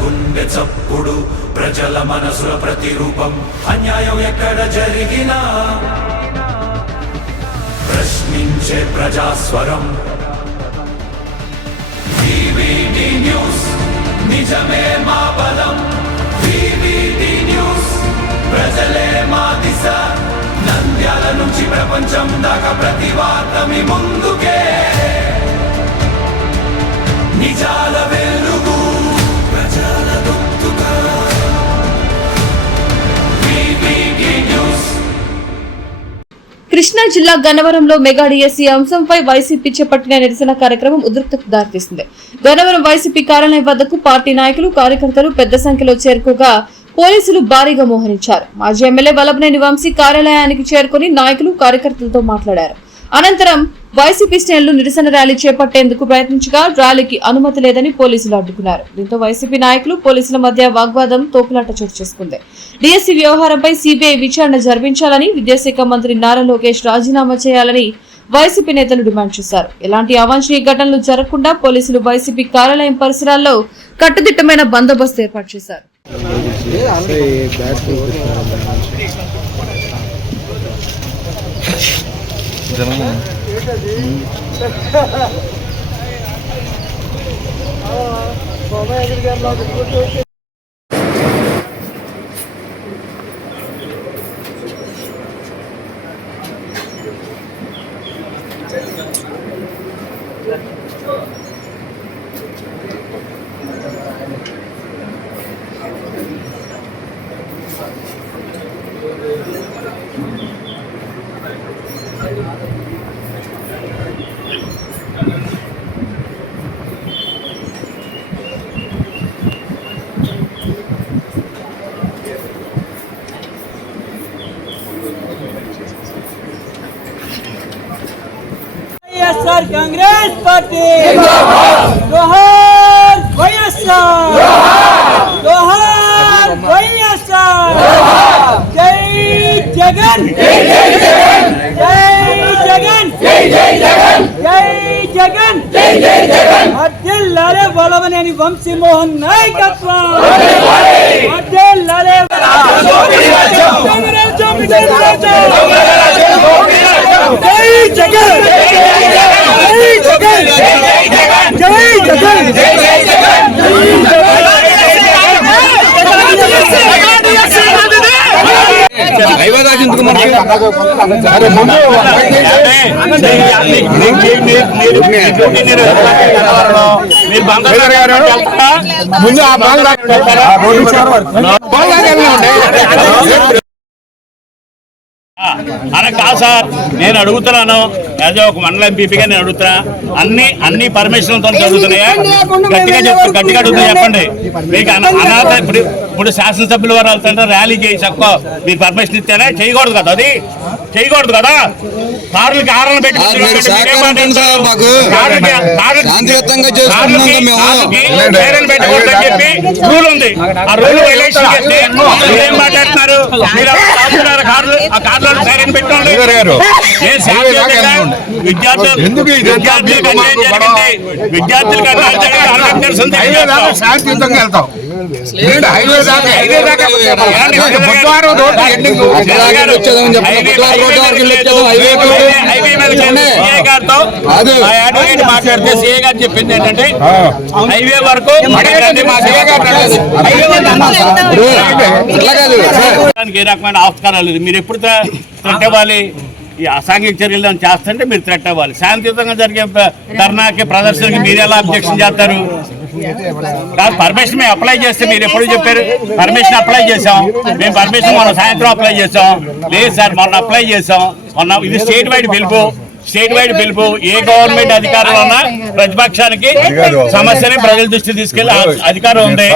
గుండె చప్పుడు ప్రజల మనసుల ప్రతిరూపం అన్యాయం ఎక్కడ జరిగినా ప్రశ్నించే ప్రజాస్వరం వివిడి న్యూస్ నిజమే మా బలం వివిడి న్యూస్ ప్రజలే మా దిశ నంద్యాల నుంచి ప్రపంచం దాకా ప్రతి వార్త మీ ముందుకే నిజాల వెలుగు ప్రజల గొంతుగా వివిడి న్యూస్. కృష్ణా జిల్లా గన్నవరంలో మెగా డిఎస్సీ అంశంపై వైసీపీ చేపట్టిన నిరసన కార్యక్రమం ఉద్రిక్తకు దారితీసింది. గన్నవరం వైసీపీ కార్యాలయం వద్దకు పార్టీ నాయకులు కార్యకర్తలు పెద్ద సంఖ్యలో చేరుకోగా పోలీసులు భారీగా మోహరించారు. మాజీ ఎమ్మెల్యే వల్లభనేని వంశీ కార్యాలయానికి చేరుకుని నాయకులు కార్యకర్తలతో మాట్లాడారు. అనంతరం వైసీపీ శ్రేణులు నిరసన ర్యాలీ చేపట్టేందుకు ప్రయత్నించగా ర్యాలీకి అనుమతి లేదని పోలీసులు అడ్డుకున్నారు. దీంతో వైసీపీ నాయకులు పోలీసుల మధ్య వాగ్వాదం తోపులాట చోటు చేసుకుంది. డిఎస్సీ వ్యవహారంపై సిబిఐ విచారణ జరిపించాలని, విద్యాశాఖ మంత్రి నారా లోకేష్ రాజీనామా చేయాలని వైసీపీ నేతలు డిమాండ్ చేశారు. ఎలాంటి అవాంఛనీయ ఘటనలు జరగకుండా పోలీసులు వైసీపీ కార్యాలయం పరిసరాల్లో కట్టుదిట్టమైన బందోబస్తు ఏర్పాటు చేశారు. कांग्रेस पार्टी जोहार వైఎస్ఆర్ जोहार వైఎస్ఆర్ జై జగన్ జై జగన్ జై జగన్ జై జగన్ జై జగన్ జై జగన్ అడ్డెల్లాలే వల్లభనేని వంశీ మోహన్ నాయకత్వం అడ్డెల్లాలే జై జగన్ అలా కాదు సార్, నేను అడుగుతున్నాను యాజ్ ఒక మండల ఎంపీగా నేను అడుగుతున్నా, అన్ని పర్మిషన్లతో జరుగుతున్నాయా? గట్టిగా అడుగుతున్నా చెప్పండి. మీకు అనాథ ఇప్పుడు శాసనసభ్యుల వారు వెళ్తుంటే ర్యాలీ చేసి తక్కువ మీరు పర్మిషన్ ఇస్తేనే చేయకూడదు కదా, అది చేయకూడదు కదా. కార్లకి ఆరణ పెట్టి చెప్పి రూల్ ఉంది. ఆ రూల్ వైలేషన్ చేస్తే ఏం మాట్లాడుతున్నారు? ఆ కార్లో సైరన్ పెట్టండి. శాంతియుతంగా వెళ్తాం. మాట్లాడితే సిఏ గారు చెప్పింది ఏంటంటే హైవే వరకు ఏ రకమైన ఆస్కారాలు లేదు. మీరు ఎప్పుడు థ్రెట్ ఇవ్వాలి? ఈ అసాంఘిక చర్యలు చేస్తుంటే మీరు థ్రెట్ ఇవ్వాలి. శాంతియుతంగా జరిగే ధర్నాకి ప్రదర్శనకి మీరు ఎలా అబ్జెక్షన్ చేస్తారు? పర్మిషన్ మేము అప్లై చేస్తే మీరు ఎప్పుడు చెప్పారు? పర్మిషన్ అప్లై చేసాం మేము, పర్మిషన్ మొన్న సాయంత్రం అప్లై చేసాం. లేదు సార్, మొన్న అప్లై చేసాం. మొన్న ఇది స్టేట్ వైడ్ పిలుపు. ఏ గవర్నమెంట్ అధికారంలో ఉన్నా ప్రతిపక్షానికి సమస్యని ప్రజల దృష్టి తీసుకెళ్లి అధికారం ఉంది.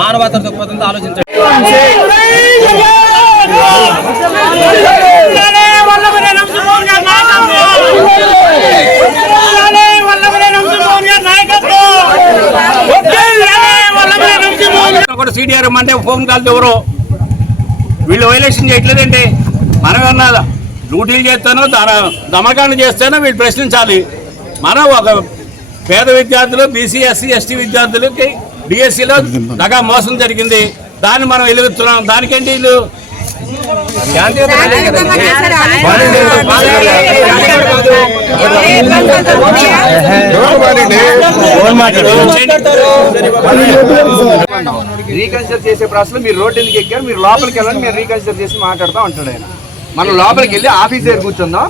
మానవత దృక్పథంతో ఆలోచించండి. నాయకత్వం CDR అంటే ఫోన్ కాల్ ఎవరో వీళ్ళు వైలేషన్ చేయట్లేదంటే మనమన్నా డ్యూటీలు చేస్తానో దమకాండ చేస్తానో వీళ్ళు ప్రశ్నించాలి. మనం ఒక పేద విద్యార్థులు BC SC ST విద్యార్థులకి DSCలో దగా మోసం జరిగింది, దాన్ని మనం వెలుగుతున్నాం. దానికేంటి వీళ్ళు రీకన్సిడర్ చేసే ప్రాసెస్ మీరు రోడ్డు ఎందుకు ఎక్కారు, మీరు లోపలికి వెళ్ళండి, మీరు రీకన్సిడర్ చేసి మాట్లాడతాం అంటాడు ఆయన. మనం లోపలికి వెళ్ళి ఆఫీస్ దగ్గర కూర్చుందాం,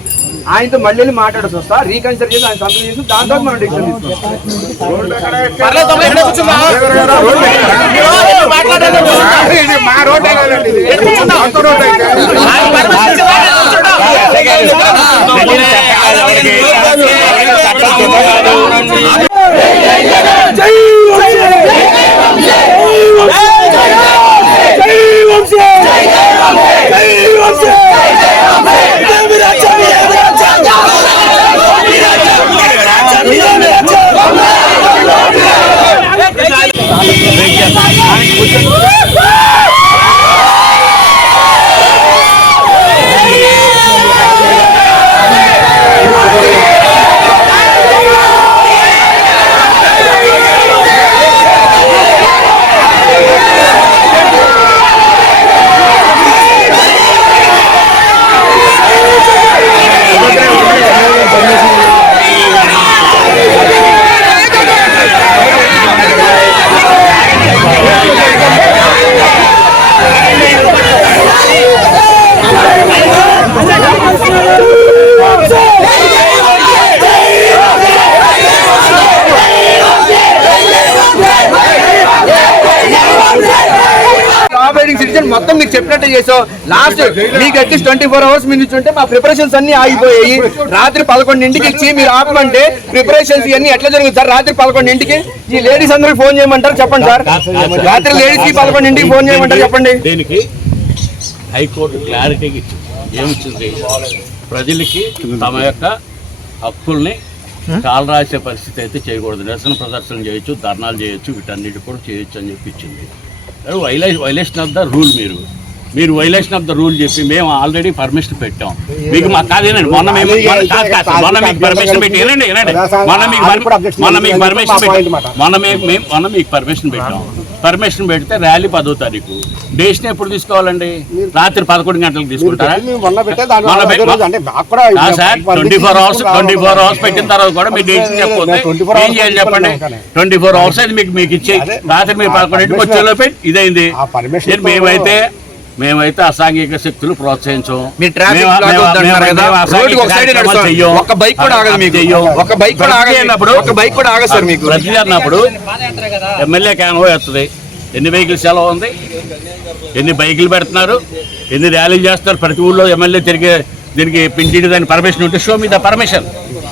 ఆయనతో మళ్ళీ వెళ్ళి మాట్లాడాల్సి వస్తా, రీకన్సిడర్ చేసి ఆయన సంతకం చేసి దాంతో మనం డిసిషన్ సిటిజన్ మొత్తం మీకు చెప్పినట్టే చేసాం. లాస్ట్ మీకు అట్లీస్ట్ 24 hours మీ నుంచి ఉంటే మా ప్రిపరేషన్స్ అన్ని ఆగిపోయాయి. రాత్రి 11ంటికి ఇచ్చి మీరు ఆపమంటే ప్రిపరేషన్స్ ఇవన్నీ ఎట్లా జరుగుతుంది సార్? రాత్రి 11ంటికి ఈ లేడీస్ అందరికి ఫోన్ చేయమంటారు చెప్పండి సార్. రాత్రి లేడీస్ కి 11ంటికి ఫోన్ చేయమంటారు చెప్పండి. దీనికి హైకోర్టు క్లారిటీకి ఇచ్చింది. ఏమిచ్చింది? ప్రజలకి తమ యొక్క హక్కుల్ని కాలు రాసే పరిస్థితి అయితే చేయకూడదు, నిరసన ప్రదర్శన చేయొచ్చు, ధర్నాలు చేయొచ్చు, వీటన్నిటి కూడా చేయొచ్చు అని చెప్పి ఇచ్చింది. వైలేషన్ ఆఫ్ ద రూల్ మీరు వైలేషన్ ఆఫ్ ద రూల్ చెప్పి మేము ఆల్రెడీ పర్మిషన్ పెట్టాం మీకు. మాకు కాదేనండి, మొన్న మీకు పర్మిషన్ పెట్టి మొన్న మీకు పర్మిషన్ పెట్టాం. పర్మిషన్ పెడితే ర్యాలీ 10వ తారీఖు. డేషన్ ఎప్పుడు తీసుకోవాలండి? రాత్రి 11 గంటలకు తీసుకుంటారా? సార్ 24 hours పెట్టిన తర్వాత కూడా మీరు డేషన్ చెప్పకపోతే ఏం చేయాలి చెప్పండి? 24 hours అయితే మీకు ఇచ్చి రాత్రి మీరు 11ంటికి వచ్చేలోపే ఇదైంది. మేమైతే అసాంఘిక శక్తులు ప్రోత్సహించం. ప్రజలు అన్నప్పుడు ఎమ్మెల్యే కాన్వాయ్ వస్తుంది. ఎన్ని వెహికల్స్ ఎలా ఉంది, ఎన్ని బైకులు పెడుతున్నారు, ఎన్ని ర్యాలీలు చేస్తున్నారు, ప్రతి ఊళ్ళో ఎమ్మెల్యే దీనికి పిండి దానికి పర్మిషన్ ఉంటే షో మీద పర్మిషన్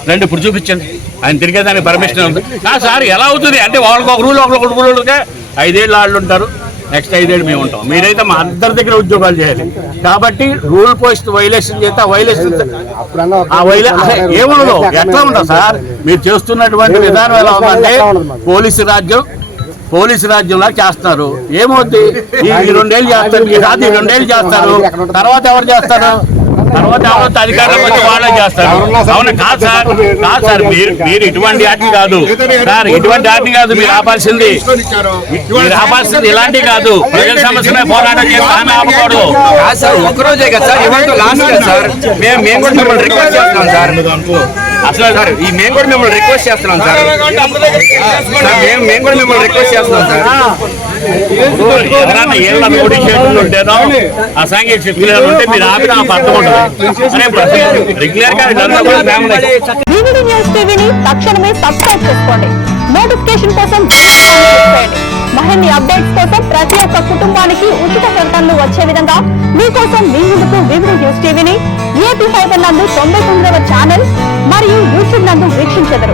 రండి ఇప్పుడు చూపించండి. ఆయన తిరిగేదానికి పర్మిషన్ ఉంది సార్. ఎలా అవుతుంది అంటే వాళ్ళకి ఒక రూల్ ఒక రూల్గా 5 ఏళ్ళు వాళ్ళు ఉంటారు, నెక్స్ట్ 5 ఏళ్ళు మేము ఉంటాం. మీరైతే మా అందరి దగ్గర ఉద్యోగాలు చేయాలి కాబట్టి రూల్ పోస్ట్ వైలేషన్ చేస్తే ఏముండదు. ఎట్లా ఉంటుంది సార్? మీరు చేస్తున్నటువంటి విధానం ఎలా ఉందంటే పోలీసు రాజ్యంలా చేస్తున్నారు. ఏమవుద్ది? ఈ 2 ఏళ్ళు చేస్తారు, ఈ రాత్రి 2 ఏళ్ళు చేస్తారు, తర్వాత ఎవరు చేస్తారు? తర్వాత ఎవరైతే అధికారులకు వచ్చి వాళ్ళే చేస్తారు. అవునా? కాదు సార్ మీరు ఇటువంటి ఆటలు కాదు సార్, ఇటువంటి ఆటలు కాదు. మీరు ఆపాల్సింది ఇలాంటివి కాదు. ప్రజల సమస్యమే పోరాటం చేసి ఆమె ఆపకూడదు సార్. ఒక్కరోజే కదా సార్, ఇవాళ లాస్ట్ కదా సార్. మేము కూడా మిమ్మల్ని రిక్వెస్ట్ చేస్తున్నాం సార్. అసలు సార్ మేము కూడా మిమ్మల్ని రిక్వెస్ట్ చేస్తున్నాం సార్. మేము కూడా మిమ్మల్ని రిక్వెస్ట్ చేస్తున్నాం సార్. ఎవరన్నా ఏళ్ళ నోటిఫికేషన్ ఉంటేనో అసాంఘిక శక్తులు ఉంటే మీరు ఆపి నాకు అర్థం ఉంటుంది. రెగ్యులర్ గా తక్షణమే సబ్స్క్రైబ్ చేసుకోండి. నోటిఫికేషన్ కోసం మరిన్ని అప్డేట్స్ కోసం ప్రతి ఒక్క కుటుంబానికి ఉచిత ప్రకటనలు వచ్చే విధంగా మీకోసం మీ ముందుకు వివిడి న్యూస్ టీవీని AP5 నందు 99వ ఛానల్ మరియు యూట్యూబ్ నందు వీక్షించెదరు.